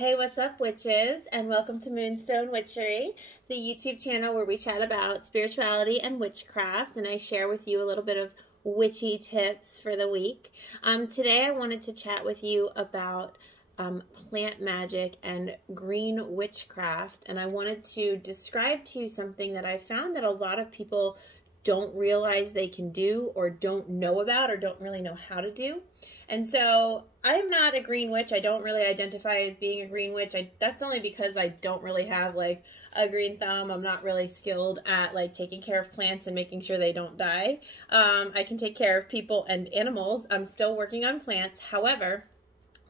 Hey, what's up, witches? And welcome to Moonstone Witchery, the YouTube channel where we chat about spirituality and witchcraft, and I share with you a little bit of witchy tips for the week. Today I wanted to chat with you about plant magic and green witchcraft, and I wanted to describe to you something that I found that a lot of people don't realize they can do or don't know about or don't really know how to do. And so I'm not a green witch. I don't really identify as being a green witch. That's only because I don't really have like a green thumb. I'm not really skilled at like taking care of plants and making sure they don't die. I can take care of people and animals. I'm still working on plants. However,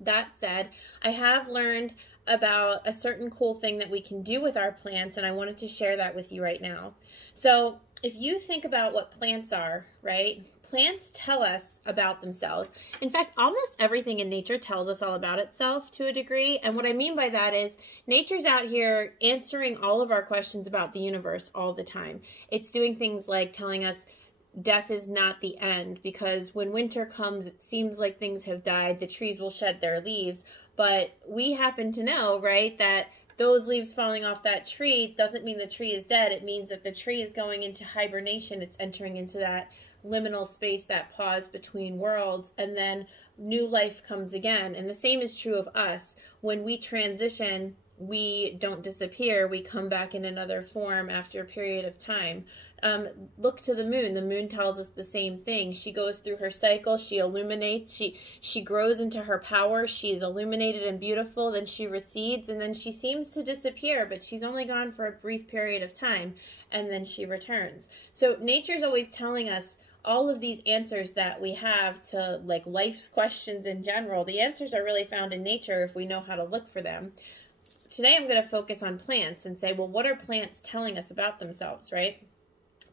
that said, I have learned about a certain cool thing that we can do with our plants, and I wanted to share that with you right now. So if you think about what plants are, right? Plants tell us about themselves. In fact, almost everything in nature tells us all about itself to a degree. And what I mean by that is nature's out here answering all of our questions about the universe all the time. It's doing things like telling us death is not the end, because when winter comes, it seems like things have died. The trees will shed their leaves. But we happen to know, right, that those leaves falling off that tree doesn't mean the tree is dead. It means that the tree is going into hibernation. It's entering into that liminal space, that pause between worlds, and then new life comes again. And the same is true of us. When we transition, we don't disappear. We come back in another form after a period of time. Look to the moon. The moon tells us the same thing. She goes through her cycle. She illuminates. She grows into her power. She is illuminated and beautiful. Then she recedes, and then she seems to disappear, but she's only gone for a brief period of time, and then she returns. So nature's always telling us all of these answers that we have to like life's questions in general. The answers are really found in nature if we know how to look for them. Today I'm going to focus on plants and say, well, what are plants telling us about themselves, right?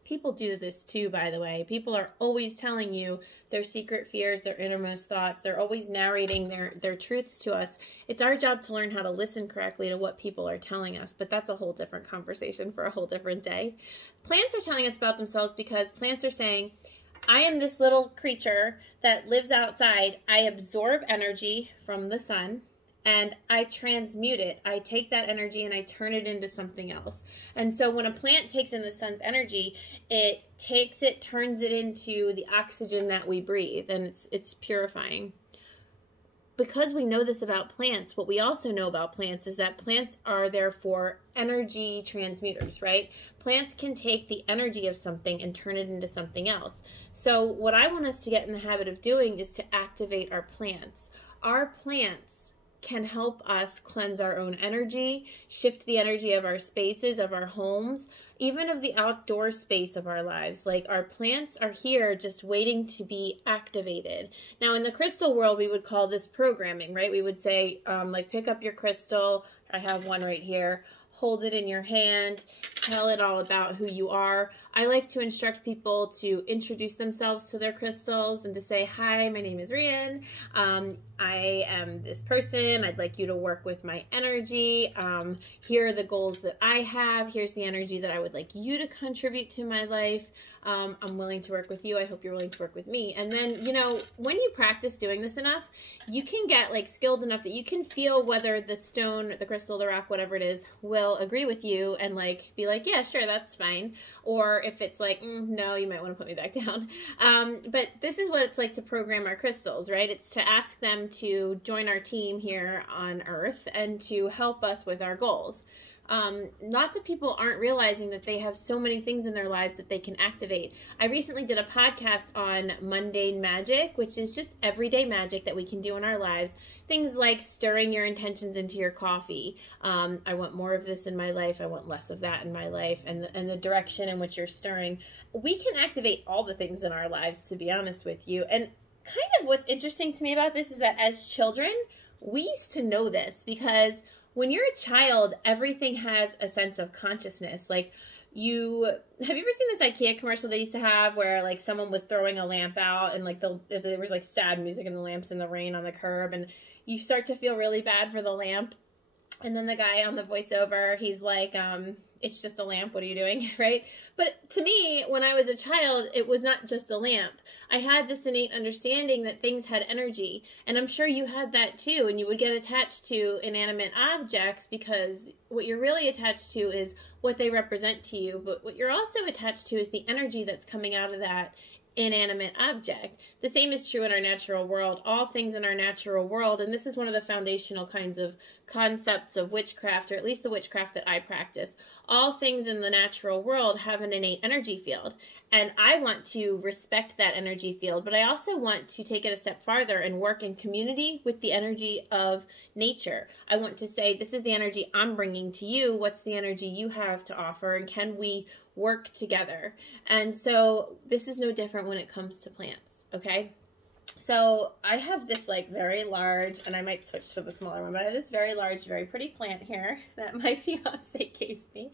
People do this too, by the way. People are always telling you their secret fears, their innermost thoughts. They're always narrating their truths to us. It's our job to learn how to listen correctly to what people are telling us, but that's a whole different conversation for a whole different day. Plants are telling us about themselves because plants are saying, I am this little creature that lives outside. I absorb energy from the sun, and I transmute it. I take that energy and I turn it into something else. And so when a plant takes in the sun's energy, it takes it, turns it into the oxygen that we breathe, and it's purifying. Because we know this about plants, what we also know about plants is that plants are therefore energy transmuters, right? Plants can take the energy of something and turn it into something else. So what I want us to get in the habit of doing is to activate our plants. Our plants can help us cleanse our own energy, shift the energy of our spaces, of our homes, even of the outdoor space of our lives. Like our plants are here just waiting to be activated. Now in the crystal world, we would call this programming, right? We would say like pick up your crystal. I have one right here. Hold it in your hand, tell it all about who you are. I like to instruct people to introduce themselves to their crystals and to say, hi, my name is Rian. I am this person. I'd like you to work with my energy. Here are the goals that I have. Here's the energy that I would like you to contribute to my life. I'm willing to work with you. I hope you're willing to work with me. And then, you know, when you practice doing this enough, you can get like skilled enough that you can feel whether the stone, the crystal, the rock, whatever it is, will agree with you and like be like, yeah, sure, that's fine. Or if it's like, no, you might want to put me back down. But this is what it's like to program our crystals, right? It's to ask them to join our team here on Earth and to help us with our goals. Lots of people aren't realizing that they have so many things in their lives that they can activate. I recently did a podcast on mundane magic, which is just everyday magic that we can do in our lives. Things like stirring your intentions into your coffee. I want more of this in my life. I want less of that in my life. And the direction in which you're stirring. We can activate all the things in our lives, to be honest with you. And kind of what's interesting to me about this is that as children, we used to know this because when you're a child, everything has a sense of consciousness. Like have you ever seen this IKEA commercial they used to have where like someone was throwing a lamp out and like there was like sad music and the lamps in the rain on the curb and you start to feel really bad for the lamp? And then the guy on the voiceover, he's like, it's just a lamp. What are you doing? Right? But to me, when I was a child, it was not just a lamp. I had this innate understanding that things had energy. And I'm sure you had that too. And you would get attached to inanimate objects because what you're really attached to is what they represent to you. But what you're also attached to is the energy that's coming out of that inanimate object. The same is true in our natural world. All things in our natural world, and this is one of the foundational kinds of concepts of witchcraft, or at least the witchcraft that I practice. All things in the natural world have an innate energy field, and I want to respect that energy field, but I also want to take it a step farther and work in community with the energy of nature. I want to say, this is the energy I'm bringing to you. What's the energy you have to offer, and can we work together? And so this is no different when it comes to plants, okay? So I have this like very large, and I might switch to the smaller one, but I have this very large, very pretty plant here that my fiance gave me.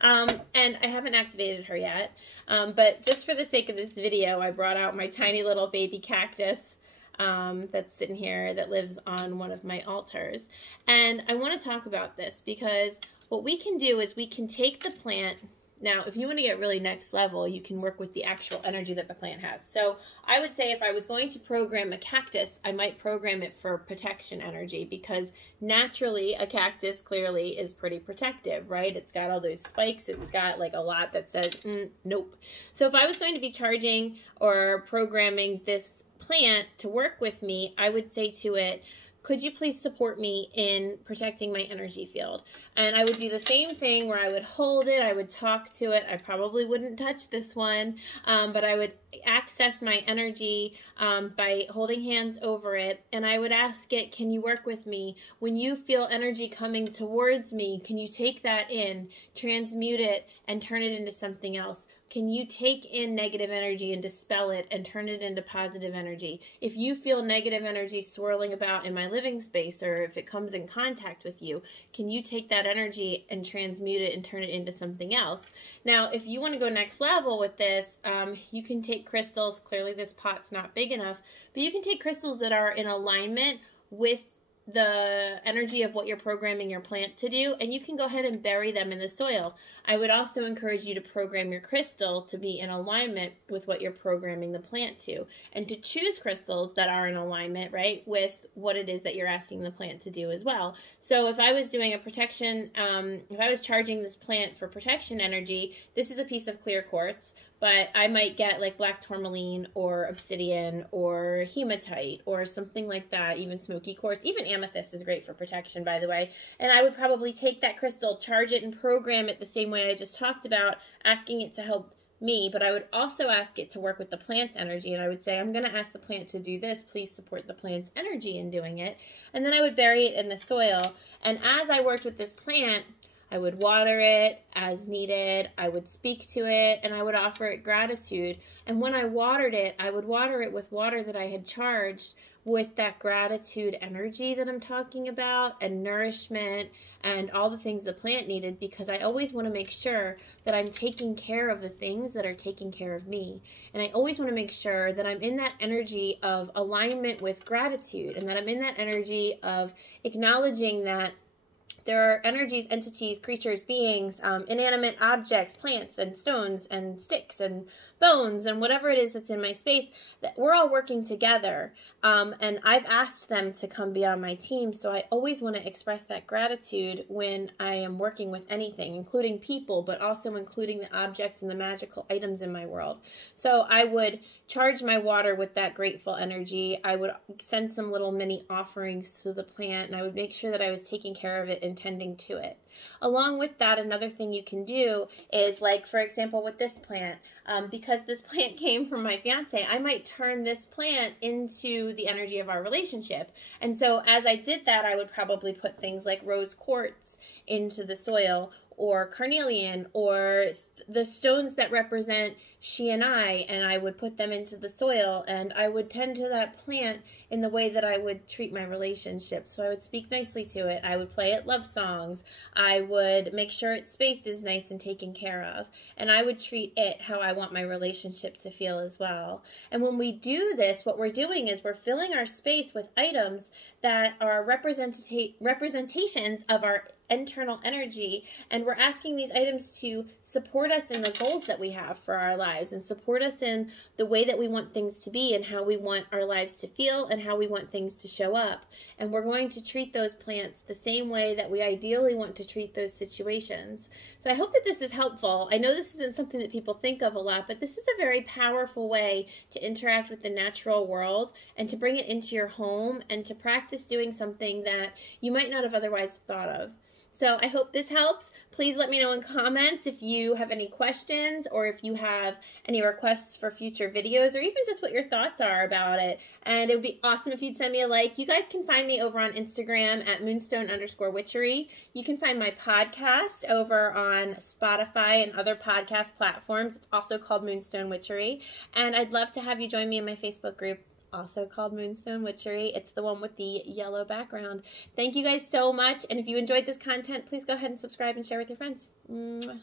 And I haven't activated her yet. But just for the sake of this video, I brought out my tiny little baby cactus that's sitting here that lives on one of my altars. And I want to talk about this because what we can do is we can take the plant. Now, if you want to get really next level, you can work with the actual energy that the plant has. So I would say if I was going to program a cactus, I might program it for protection energy, because naturally a cactus clearly is pretty protective, right? It's got all those spikes. It's got like a lot that says, nope. So if I was going to be charging or programming this plant to work with me, I would say to it, could you please support me in protecting my energy field? And I would do the same thing where I would hold it, I would talk to it. I probably wouldn't touch this one, but I would access my energy by holding hands over it. And I would ask it, can you work with me? When you feel energy coming towards me, can you take that in, transmute it, and turn it into something else? Can you take in negative energy and dispel it and turn it into positive energy? If you feel negative energy swirling about in my living space, or if it comes in contact with you, can you take that energy and transmute it and turn it into something else? Now, if you want to go next level with this, you can take crystals. Clearly this pot's not big enough, but you can take crystals that are in alignment with the energy of what you're programming your plant to do, and you can go ahead and bury them in the soil. I would also encourage you to program your crystal to be in alignment with what you're programming the plant to, and to choose crystals that are in alignment, right, with what it is that you're asking the plant to do as well. So if I was doing a protection, if I was charging this plant for protection energy, this is a piece of clear quartz, but I might get like black tourmaline or obsidian or hematite or something like that, even smoky quartz. Even amethyst is great for protection, by the way. And I would probably take that crystal, charge it, and program it the same way I just talked about, asking it to help me, but I would also ask it to work with the plant's energy, and I would say, I'm going to ask the plant to do this. Please support the plant's energy in doing it. And then I would bury it in the soil. And as I worked with this plant, I would water it as needed, I would speak to it, and I would offer it gratitude. And when I watered it, I would water it with water that I had charged with that gratitude energy that I'm talking about, and nourishment, and all the things the plant needed, because I always want to make sure that I'm taking care of the things that are taking care of me. And I always want to make sure that I'm in that energy of alignment with gratitude, and that I'm in that energy of acknowledging that there are energies, entities, creatures, beings, inanimate objects, plants and stones and sticks and bones and whatever it is that's in my space, that we're all working together. And I've asked them to come be on my team, so I always want to express that gratitude when I am working with anything, including people, but also including the objects and the magical items in my world. So I would charge my water with that grateful energy. I would send some little mini offerings to the plant, and I would make sure that I was taking care of it and tending to it. Along with that, another thing you can do is, like, for example, with this plant, because this plant came from my fiance, I might turn this plant into the energy of our relationship. And so as I did that, I would probably put things like rose quartz into the soil, or carnelian, or the stones that represent she and I would put them into the soil, and I would tend to that plant in the way that I would treat my relationship. So I would speak nicely to it. I would play it love songs. I would make sure its space is nice and taken care of. And I would treat it how I want my relationship to feel as well. And when we do this, what we're doing is we're filling our space with items that are representations of our internal energy, and we're asking these items to support us in the goals that we have for our lives and support us in the way that we want things to be and how we want our lives to feel and how we want things to show up. And we're going to treat those plants the same way that we ideally want to treat those situations. So I hope that this is helpful. I know this isn't something that people think of a lot, but this is a very powerful way to interact with the natural world and to bring it into your home and to practice doing something that you might not have otherwise thought of. So I hope this helps. Please let me know in comments if you have any questions or if you have any requests for future videos or even just what your thoughts are about it. And it would be awesome if you'd send me a like. You guys can find me over on Instagram at moonstone_witchery. You can find my podcast over on Spotify and other podcast platforms. It's also called Moonstone Witchery. And I'd love to have you join me in my Facebook group, also called Moonstone Witchery. It's the one with the yellow background. Thank you guys so much. And if you enjoyed this content, please go ahead and subscribe and share with your friends. Mwah.